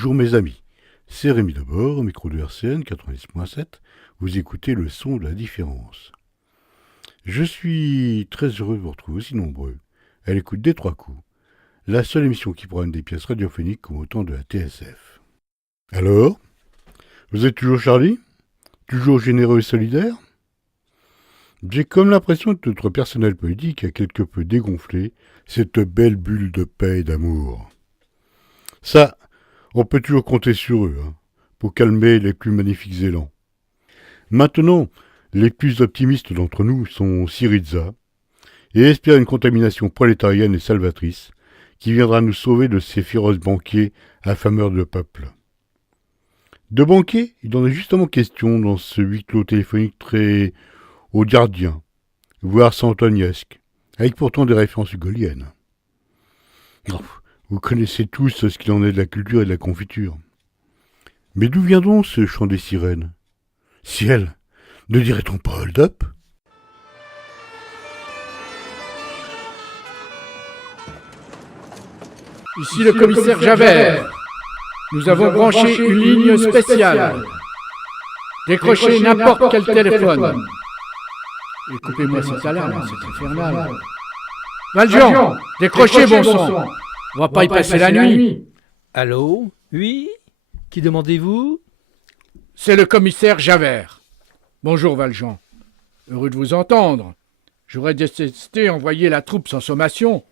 Bonjour mes amis, c'est Rémi d'abord, au micro de RCN 90.7, vous écoutez le son de la différence. Je suis très heureux de vous retrouver aussi nombreux, à l'écoute des trois coups, la seule émission qui prône des pièces radiophoniques comme au temps de la TSF. Alors, vous êtes toujours Charlie? Toujours généreux et solidaire? J'ai comme l'impression que notre personnel politique a quelque peu dégonflé cette belle bulle de paix et d'amour. Ça, on peut toujours compter sur eux, pour calmer les plus magnifiques élans. Maintenant, les plus optimistes d'entre nous sont Syriza et espèrent une contamination prolétarienne et salvatrice qui viendra nous sauver de ces féroces banquiers affameurs de peuple. De banquiers, il en est justement question dans ce huis clos téléphonique très au gardien, voire santoniesque, avec pourtant des références hugoliennes. Vous connaissez tous ce qu'il en est de la culture et de la confiture. Mais d'où vient donc ce chant des sirènes? Ciel, ne dirait-on pas hold-up? Ici le commissaire Javert. Nous avons branché une ligne spéciale. Décrochez n'importe quel téléphone. Et coupez-moi cette alarme, c'est infernal. Valjean, décrochez bon sang. On va pas y passer la nuit. Allô? Oui? Qui demandez-vous? C'est le commissaire Javert. Bonjour Valjean. Heureux de vous entendre. J'aurais détesté envoyer la troupe sans sommation.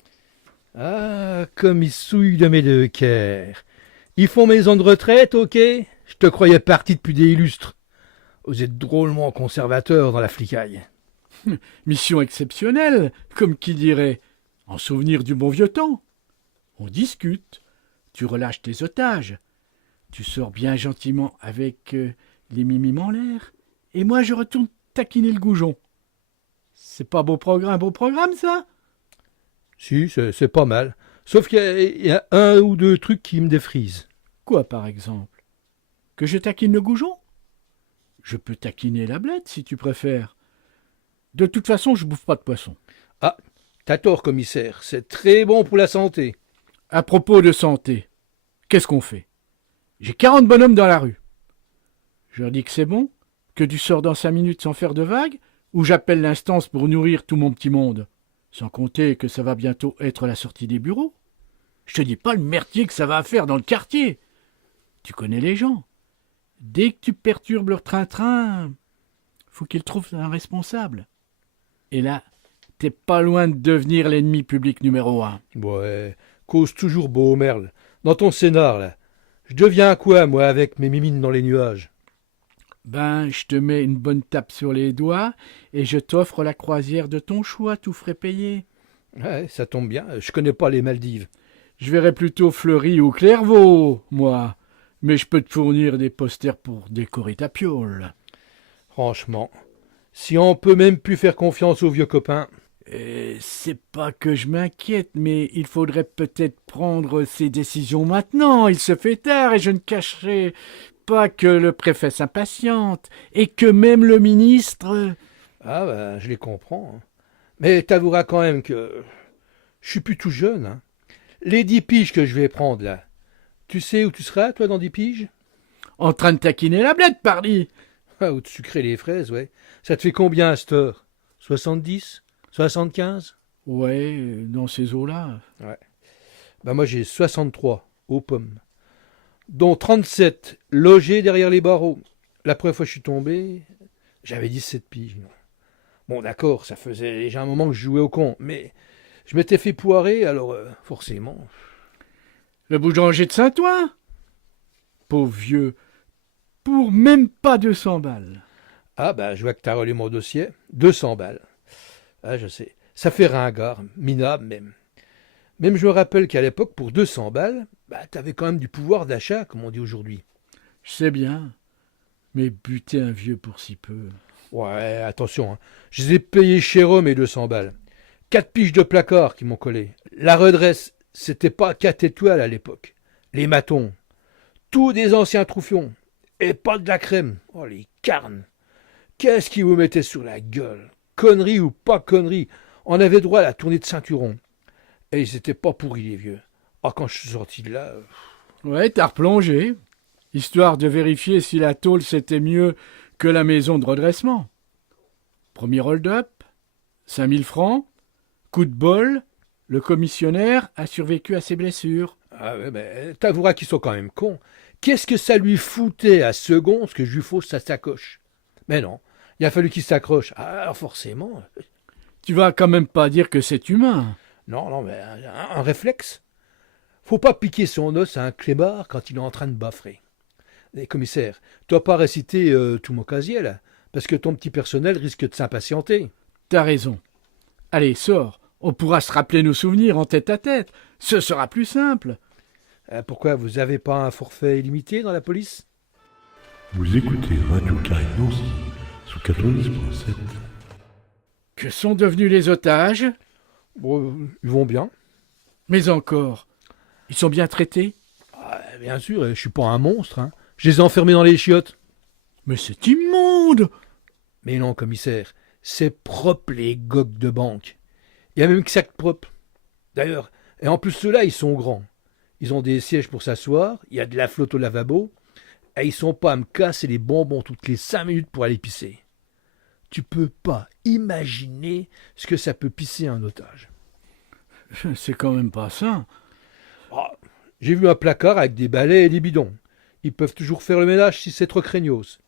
Ah, comme ils souillent de mes deux cœurs. Ils font maison de retraite, ok? Je te croyais parti depuis des illustres. Vous êtes drôlement conservateur dans la flicaille. Mission exceptionnelle, comme qui dirait, en souvenir du bon vieux temps. On discute, tu relâches tes otages, tu sors bien gentiment avec les mimimes en l'air, et moi je retourne taquiner le goujon. C'est pas beau programme ça? Si, c'est pas mal. Sauf qu'il y a un ou deux trucs qui me défrisent. Quoi par exemple? Que je taquine le goujon? Je peux taquiner la blette si tu préfères. De toute façon, je bouffe pas de poisson. Ah, t'as tort, commissaire. C'est très bon pour la santé. À propos de santé, qu'est-ce qu'on fait? J'ai 40 bonhommes dans la rue. Je leur dis que c'est bon, que tu sors dans 5 minutes sans faire de vagues, ou j'appelle l'instance pour nourrir tout mon petit monde. Sans compter que ça va bientôt être la sortie des bureaux. Je te dis pas le merdier que ça va faire dans le quartier. Tu connais les gens. Dès que tu perturbes leur train-train, faut qu'ils trouvent un responsable. Et là, t'es pas loin de devenir l'ennemi public numéro 1. Ouais, cause toujours beau, merle. Dans ton scénar, là. Je deviens quoi, moi, avec mes mimines dans les nuages? Ben, je te mets une bonne tape sur les doigts et je t'offre la croisière de ton choix, tout frais payé. Ouais, ça tombe bien. Je connais pas les Maldives. Je verrais plutôt Fleury ou Clairvaux, moi. Mais je peux te fournir des posters pour décorer ta piole. Franchement, si on peut même plus faire confiance aux vieux copains. C'est pas que je m'inquiète, mais il faudrait peut-être prendre ces décisions maintenant. Il se fait tard et je ne cacherai pas que le préfet s'impatiente et que même le ministre... Ah ben, je les comprends. Mais t'avoueras quand même que je suis plus tout jeune. Les 10 piges que je vais prendre là, tu sais où tu seras, toi, dans 10 piges? En train de taquiner la blette, pardi. Ah, ou de sucrer les fraises, ouais. Ça te fait combien à cette heure? 70? 75? Ouais, dans ces eaux-là. Ouais. Ben moi j'ai 63 aux pommes, dont 37 logés derrière les barreaux. La première fois que je suis tombé, j'avais 17 piges. Bon d'accord, ça faisait déjà un moment que je jouais au con, mais je m'étais fait poirer, alors forcément. Le boulanger de Saint-Ouen? Pauvre vieux, pour même pas 200 balles. Ah ben je vois que t'as relu mon dossier, 200 balles. Ah je sais, ça fait ringard, minable même. Même je me rappelle qu'à l'époque, pour 200 balles, bah t'avais quand même du pouvoir d'achat, comme on dit aujourd'hui. Je sais bien, mais buter un vieux pour si peu... Ouais, attention, je les ai payés cher mes 200 balles. 4 piges de placard qui m'ont collé. La redresse, c'était pas 4 étoiles à l'époque. Les matons, tous des anciens troufions. Et pas de la crème. Oh, les carnes. Qu'est-ce qu'ils vous mettaient sur la gueule? Connerie ou pas connerie, on avait droit à la tournée de ceinturon. Et ils étaient pas pourris, les vieux. Ah, quand je suis sorti de là... Ouais, t'as replongé, histoire de vérifier si la tôle c'était mieux que la maison de redressement. Premier hold-up, 5000 francs, coup de bol, le commissionnaire a survécu à ses blessures. Ah ouais, mais t'avoueras qu'ils sont quand même cons. Qu'est-ce que ça lui foutait à Segonce que je lui fausse sa sacoche? Mais non, il a fallu qu'il s'accroche. Ah, alors forcément. Tu vas quand même pas dire que c'est humain. Non, non, mais un réflexe. Faut pas piquer son os à un clébard quand il est en train de baffrer. Et commissaire, tu dois pas réciter tout mon casier, là, parce que ton petit personnel risque de s'impatienter. T'as raison. Allez, sors, on pourra se rappeler nos souvenirs en tête à tête. Ce sera plus simple. Pourquoi, vous avez pas un forfait illimité dans la police? Vous écoutez Radio Carré Nancy sous 90.7. Que sont devenus les otages? Bon, ils vont bien. Mais encore, ils sont bien traités? Ah, bien sûr, je suis pas un monstre, hein. Je les ai enfermés dans les chiottes. Mais c'est immonde! Mais non, commissaire, c'est propre les gogues de banque. Il y a même que ça de propre. D'ailleurs, et en plus ceux-là, ils sont grands. Ils ont des sièges pour s'asseoir, il y a de la flotte au lavabo, et ils sont pas à me casser les bonbons toutes les 5 minutes pour aller pisser. Tu peux pas imaginer ce que ça peut pisser un otage. C'est quand même pas ça. Ah, j'ai vu un placard avec des balais et des bidons. Ils peuvent toujours faire le ménage si c'est trop craignos.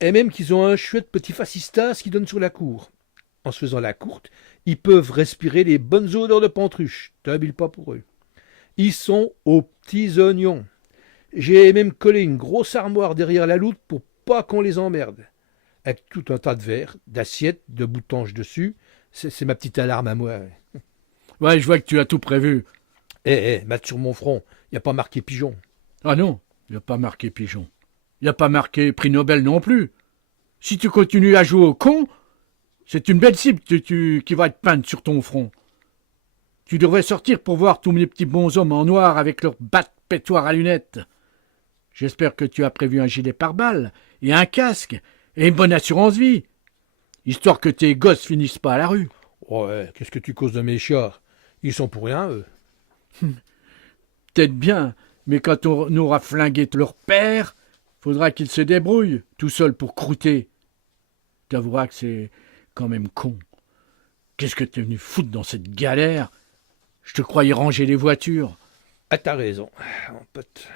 Et même qu'ils ont un chouette petit fascistas qui donne sur la cour. En se faisant la courte, ils peuvent respirer les bonnes odeurs de pantruche. T'habiles pas pour eux. Ils sont aux petits oignons. J'ai même collé une grosse armoire derrière la loutre pour pas qu'on les emmerde. Avec tout un tas de verres, d'assiettes, de boutanges dessus. C'est ma petite alarme à moi. Ouais, je vois que tu as tout prévu. Mate sur mon front, il n'y a pas marqué pigeon. Ah non, il n'y a pas marqué pigeon. Il n'y a pas marqué prix Nobel non plus. Si tu continues à jouer au con, c'est une belle cible qui va être peinte sur ton front. Tu devrais sortir pour voir tous mes petits bonshommes en noir avec leurs battes pétoires à lunettes. J'espère que tu as prévu un gilet pare-balles et un casque et une bonne assurance vie, histoire que tes gosses finissent pas à la rue. Ouais, qu'est-ce que tu causes de mes chiards? Ils sont pour rien, eux. Peut-être bien, mais quand on aura flingué leur père, faudra qu'ils se débrouillent tout seuls pour croûter. T'avoueras que c'est quand même con. Qu'est-ce que t'es venu foutre dans cette galère? Je te croyais ranger les voitures. Ah, t'as raison, mon pote.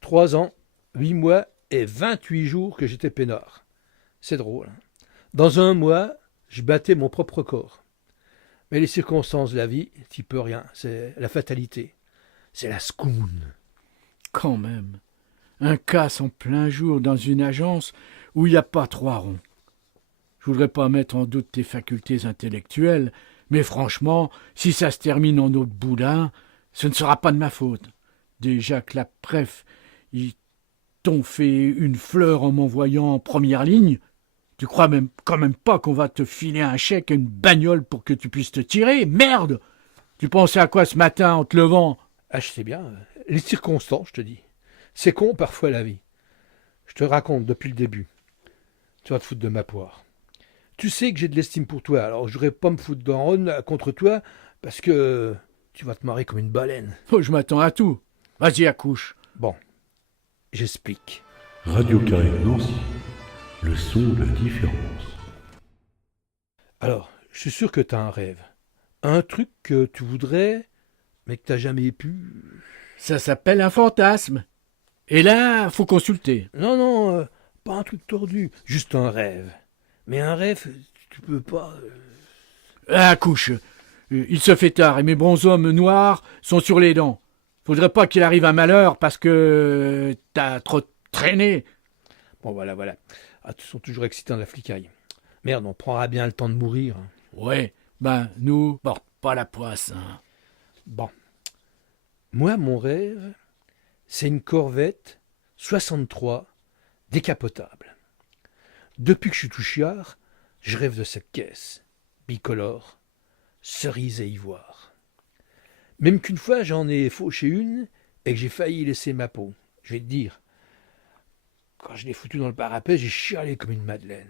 3 ans, 8 mois et 28 jours que j'étais peinard. C'est drôle. Hein. Dans un mois, je battais mon propre corps. Mais les circonstances de la vie, t'y peux rien. C'est la fatalité. C'est la scoune. Quand même. Un casse en plein jour dans une agence où il n'y a pas 3 ronds. Je voudrais pas mettre en doute tes facultés intellectuelles, mais franchement, si ça se termine en eau de boudin, ce ne sera pas de ma faute. Déjà que la préf, ils t'ont fait une fleur en m'envoyant en première ligne. Tu crois même quand même pas qu'on va te filer un chèque et une bagnole pour que tu puisses te tirer? Merde! Tu pensais à quoi ce matin en te levant? Ah, je sais bien. Les circonstances, je te dis. C'est con parfois la vie. Je te raconte depuis le début. Tu vas te foutre de ma poire. Tu sais que j'ai de l'estime pour toi, alors je voudrais pas me foutre d'en contre toi, parce que tu vas te marrer comme une baleine. Oh, je m'attends à tout. Vas-y, accouche. Bon, j'explique. Radio Carré Nancy, le son de la différence. Alors, je suis sûr que tu as un rêve. Un truc que tu voudrais, mais que tu n'as jamais pu. Ça s'appelle un fantasme. Et là, faut consulter. Non, non, pas un truc tordu, juste un rêve. Mais un rêve, tu peux pas. Accouche. Il se fait tard et mes bonshommes noirs sont sur les dents. Faudrait pas qu'il arrive un malheur parce que t'as trop traîné. Bon, voilà, voilà. Ah, tu sont toujours excitants la flicaille. Merde, on prendra bien le temps de mourir. Hein. Ouais, ben, nous, porte pas la poisse. Hein. Bon. Moi, mon rêve, c'est une Corvette 63 décapotable. Depuis que je suis tout chiard, je rêve de cette caisse, bicolore, cerise et ivoire. Même qu'une fois, j'en ai fauché une et que j'ai failli laisser ma peau. Je vais te dire, quand je l'ai foutu dans le parapet, j'ai chialé comme une madeleine.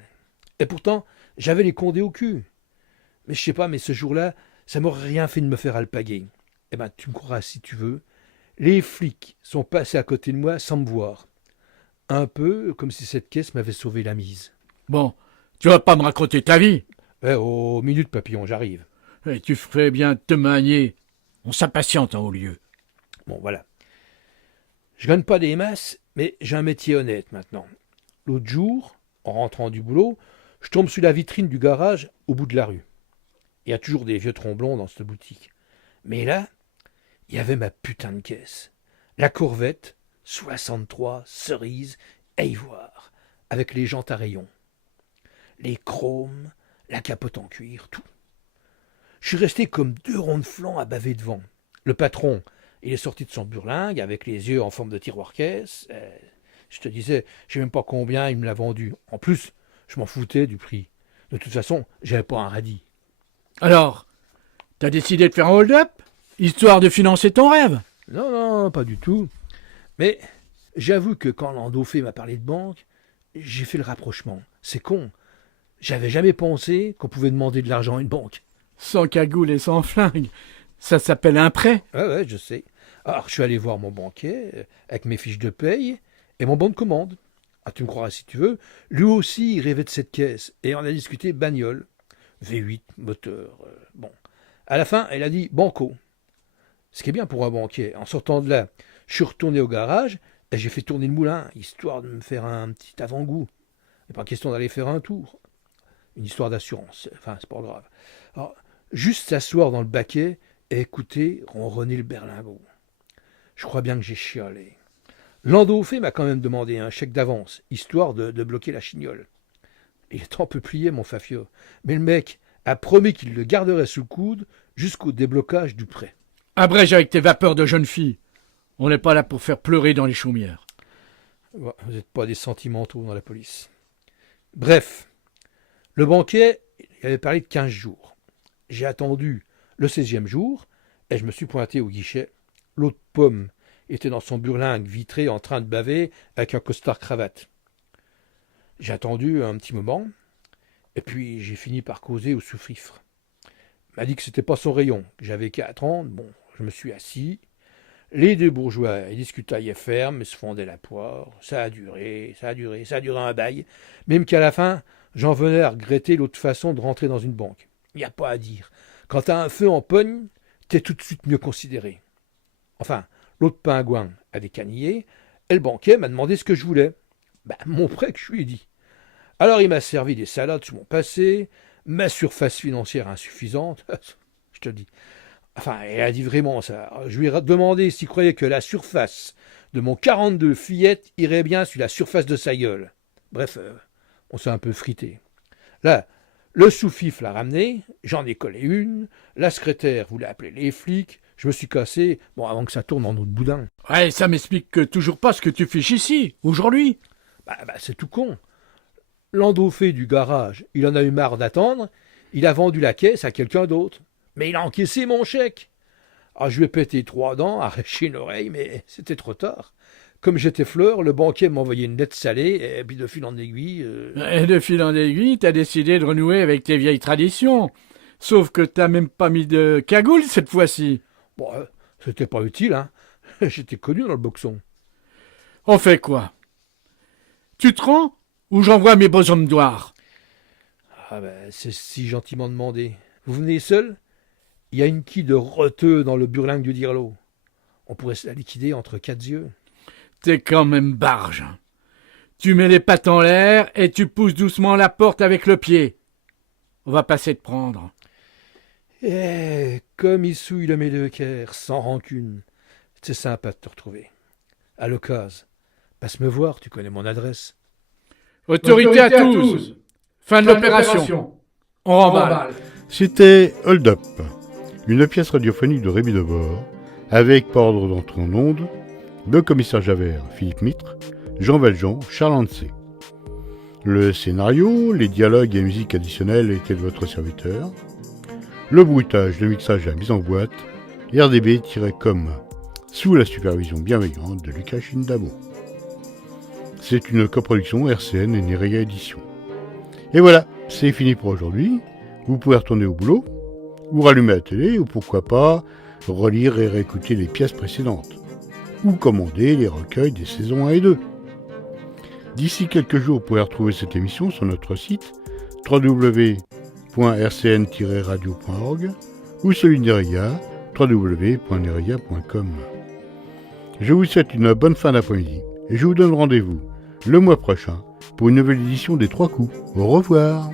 Et pourtant, j'avais les condés au cul. Mais je sais pas, mais ce jour-là, ça m'aurait rien fait de me faire alpaguer. Eh ben, tu me croiras si tu veux, Les flics sont passés à côté de moi sans me voir. Un peu comme si cette caisse m'avait sauvé la mise. Bon, tu vas pas me raconter ta vie. Oh, minute papillon, j'arrive. Et tu ferais bien de te manier. On s'impatiente en haut lieu. Bon, voilà. Je gagne pas des masses, mais j'ai un métier honnête maintenant. L'autre jour, en rentrant du boulot, je tombe sur la vitrine du garage au bout de la rue. Il y a toujours des vieux tromblons dans cette boutique. Mais là, il y avait ma putain de caisse. La Corvette, 63, cerise et ivoire, avec les jantes à rayons. Les chromes, la capote en cuir, tout. Je suis resté comme 2 ronds de flanc à baver devant. Le patron, il est sorti de son burlingue avec les yeux en forme de tiroir-caisse. Je te disais, je sais même pas combien il me l'a vendu. En plus, je m'en foutais du prix. De toute façon, j'avais pas un radis. Alors, t'as décidé de faire un hold-up, histoire de financer ton rêve? Non, pas du tout. Mais j'avoue que quand Landauffet m'a parlé de banque, j'ai fait le rapprochement. C'est con. J'avais jamais pensé qu'on pouvait demander de l'argent à une banque. Sans cagoule et sans flingue. Ça s'appelle un prêt. Ouais, je sais. Alors, je suis allé voir mon banquier avec mes fiches de paye et mon bon de commande. Ah, tu me croiras si tu veux. Lui aussi, il rêvait de cette caisse et on a discuté bagnole. V8, moteur, bon. À la fin, elle a dit banco. Ce qui est bien pour un banquier. En sortant de là, je suis retourné au garage et j'ai fait tourner le moulin, histoire de me faire un petit avant-goût. Il n'est pas question d'aller faire un tour. Une histoire d'assurance. Enfin, c'est pas grave. Alors, juste s'asseoir dans le baquet et écouter ronronner le berlingot. Je crois bien que j'ai chialé. Landauffet m'a quand même demandé un chèque d'avance, histoire de bloquer la chignole. Il est un peu plié, mon Fafio. Mais le mec a promis qu'il le garderait sous le coude jusqu'au déblocage du prêt. Abrège avec tes vapeurs de jeune fille. On n'est pas là pour faire pleurer dans les chaumières. Vous n'êtes pas des sentimentaux dans la police. Bref, le banquier il avait parlé de 15 jours. J'ai attendu le 16e jour et je me suis pointé au guichet. L'autre pomme était dans son burlingue vitré en train de baver avec un costard cravate. J'ai attendu un petit moment et puis j'ai fini par causer au sous-fifre. Il m'a dit que c'était pas son rayon, que j'avais qu'à attendre. Bon, je me suis assis. Les 2 bourgeois, ils discutaient ferme et se fondaient la poire. Ça a duré un bail. Même qu'à la fin, j'en venais à regretter l'autre façon de rentrer dans une banque. Il n'y a pas à dire. Quand t'as un feu en pogne, t'es tout de suite mieux considéré. Enfin, l'autre pingouin a des canillés, et le banquier m'a demandé ce que je voulais. Mon prêt que je lui ai dit. Alors il m'a servi des salades sur mon passé, ma surface financière insuffisante, je te le dis. Enfin, elle a dit vraiment ça. Je lui ai demandé s'il croyait que la surface de mon 42 fillette irait bien sur la surface de sa gueule. Bref, on s'est un peu frité. Là, le sous-fif l'a ramené, j'en ai collé une, la secrétaire voulait appeler les flics, je me suis cassé, avant que ça tourne en autre boudin. Ouais, ça m'explique toujours pas ce que tu fiches ici, aujourd'hui. C'est tout con. Landauffet du garage, il en a eu marre d'attendre, il a vendu la caisse à quelqu'un d'autre. Mais il a encaissé mon chèque. Je lui ai pété 3 dents, arraché une oreille, mais c'était trop tard. Comme j'étais fleur, le banquier m'a envoyé une lettre salée, et puis de fil en aiguille... Et de fil en aiguille, t'as décidé de renouer avec tes vieilles traditions. Sauf que t'as même pas mis de cagoule cette fois-ci. C'était pas utile, hein. J'étais connu dans le boxon. On fait quoi? Tu te rends ou j'envoie mes beaux hommes d'oire? C'est si gentiment demandé. Vous venez seul? Il y a une quille de roteux dans le burlingue du dirlo. On pourrait se la liquider entre 4 yeux. T'es quand même barge. Tu mets les pattes en l'air et tu pousses doucement la porte avec le pied. On va passer te prendre. Comme il souille le Médecaire, sans rancune. C'est sympa de te retrouver. À l'occasion, passe me voir, tu connais mon adresse. Autorité à tous. Fin de l'opération. On remballe. C'était Hold Up, une pièce radiophonique de Rémi Debord, avec par ordre d'entrée en onde, le commissaire Javert, Philippe Mitre, Jean Valjean, Charles Ansé. Le scénario, les dialogues et musiques additionnelles étaient de votre serviteur. Le bruitage, le mixage et la mise en boîte, RDB-com, sous la supervision bienveillante de Lucas Chindamo. C'est une coproduction RCN et Nerea Édition. Et voilà, c'est fini pour aujourd'hui. Vous pouvez retourner au boulot, ou rallumer la télé, ou pourquoi pas relire et réécouter les pièces précédentes. ou commander les recueils des saisons 1 et 2. D'ici quelques jours, vous pourrez retrouver cette émission sur notre site www.rcn-radio.org ou celui d'Neria, www.neria.com. Je vous souhaite une bonne fin d'après-midi et je vous donne rendez-vous le mois prochain pour une nouvelle édition des 3 coups. Au revoir.